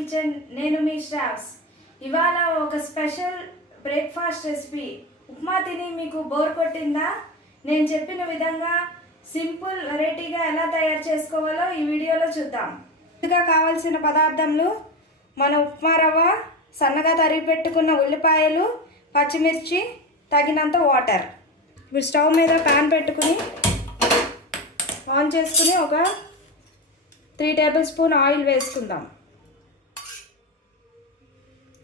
నేను మీ స్టాఫ్స్ ఇవాళ ఒక స్పెషల్ బ్రేక్ఫాస్ట్ రెసిపీ ఉప్మా తిని మీకు బోర్ కొట్టిందా? నేను చెప్పిన విధంగా సింపుల్ వెరైటీగా ఎలా తయారు చేసుకోవాలో ఈ వీడియోలో చూద్దాం. ముందుగా కావాల్సిన పదార్థములు మన ఉప్మా రవ్వ సన్నగా తరిగి పెట్టుకున్న ఉల్లిపాయలు పచ్చిమిర్చి తగినంత వాటర్ ఇప్పుడు స్టవ్ మీద ప్యాన్ పెట్టుకుని ఆన్ చేసుకుని ఒక త్రీ టేబుల్ స్పూన్ ఆయిల్ వేసుకుందాం.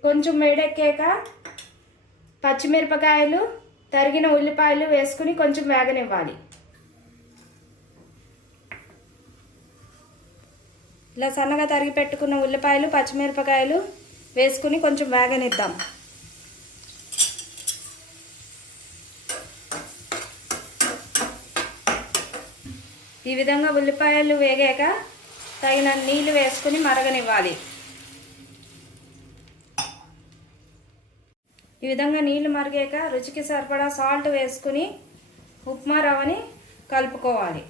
కొంచెం వేడెక్కాక పచ్చిమిరపకాయలు తరిగిన ఉల్లిపాయలు వేసుకుని కొంచెం వేగనివ్వాలి. ఇలా సన్నగా తరిగి పెట్టుకున్న ఉల్లిపాయలు పచ్చిమిరపకాయలు వేసుకుని కొంచెం వేగనిద్దాం. ఈ విధంగా ఉల్లిపాయలు వేగాక తగిన నీళ్ళు వేసుకుని మరగనివ్వాలి. ఈ విధంగా నీళ్ళు మరిగాక రుచికి సరిపడా సాల్ట్ వేసుకుని ఉప్మా రవ్వని కలుపుకోవాలి.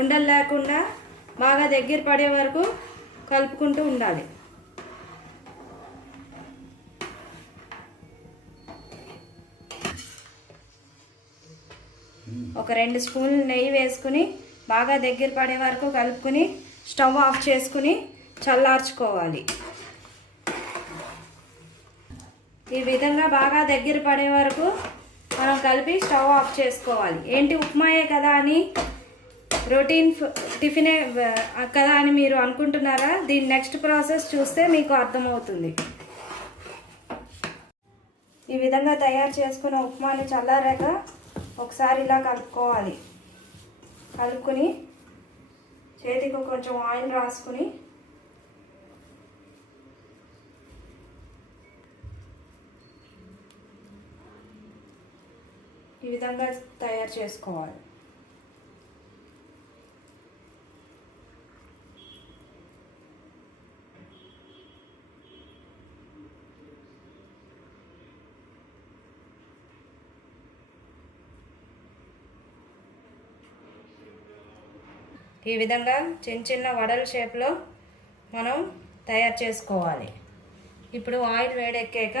ఉండలు లేకుండా బాగా దగ్గర పడే వరకు కలుపుకుంటూ ఉండాలి. ఒక రెండు స్పూన్లు నెయ్యి వేసుకుని బాగా దగ్గర పడే వరకు కలుపుకుని స్టవ్ ఆఫ్ చేసుకుని చల్లార్చుకోవాలి. ఈ విధంగా బాగా దగ్గర పడే వరకు మనం కలిపి స్టవ్ ఆఫ్ చేసుకోవాలి. ఏంటి ఉప్మాయే కదా అని రొటీన్ టిఫినే కదా అని మీరు అనుకుంటున్నారా? దీని నెక్స్ట్ ప్రాసెస్ చూస్తే మీకు అర్థమవుతుంది. ఈ విధంగా తయారు చేసుకున్న ఉప్మాని చల్లారాక ఒకసారి ఇలా కలుపుకోవాలి. కలుపుకొని చేతికి కొంచెం ఆయిల్ రాసుకుని ఈ విధంగా తయారు చేసుకోవాలి. ఈ విధంగా చిన్న చిన్న వడల షేప్లో మనం తయారు చేసుకోవాలి. ఇప్పుడు ఆయిల్ వేడెక్కాక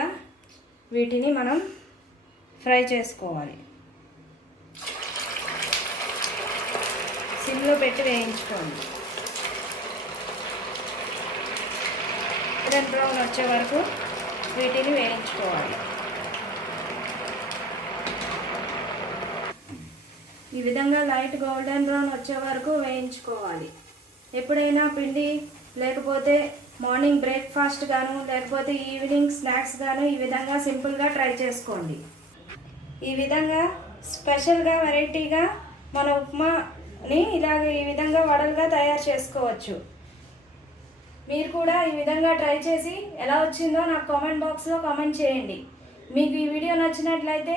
వీటిని మనం ఫ్రై చేసుకోవాలి. సిమ్లో పెట్టి వేయించుకోండి. రెడ్ బ్రౌన్ వచ్చే వరకు వీటిని వేయించుకోవాలి. ఈ విధంగా లైట్ గోల్డెన్ బ్రౌన్ వచ్చే వరకు వేయించుకోవాలి. ఎప్పుడైనా పిండి లేకపోతే మార్నింగ్ బ్రేక్ఫాస్ట్ గాను లేకపోతే ఈవినింగ్ స్నాక్స్ గాను ఈ విధంగా సింపుల్గా ట్రై చేసుకోండి. ఈ విధంగా స్పెషల్గా వెరైటీగా మన ఉప్మాని ఇలాగ ఈ విధంగా వడలుగా తయారు చేసుకోవచ్చు. మీరు కూడా ఈ విధంగా ట్రై చేసి ఎలా వచ్చిందో నాకు కామెంట్ బాక్స్లో కామెంట్ చేయండి. మీకు ఈ వీడియో నచ్చినట్లయితే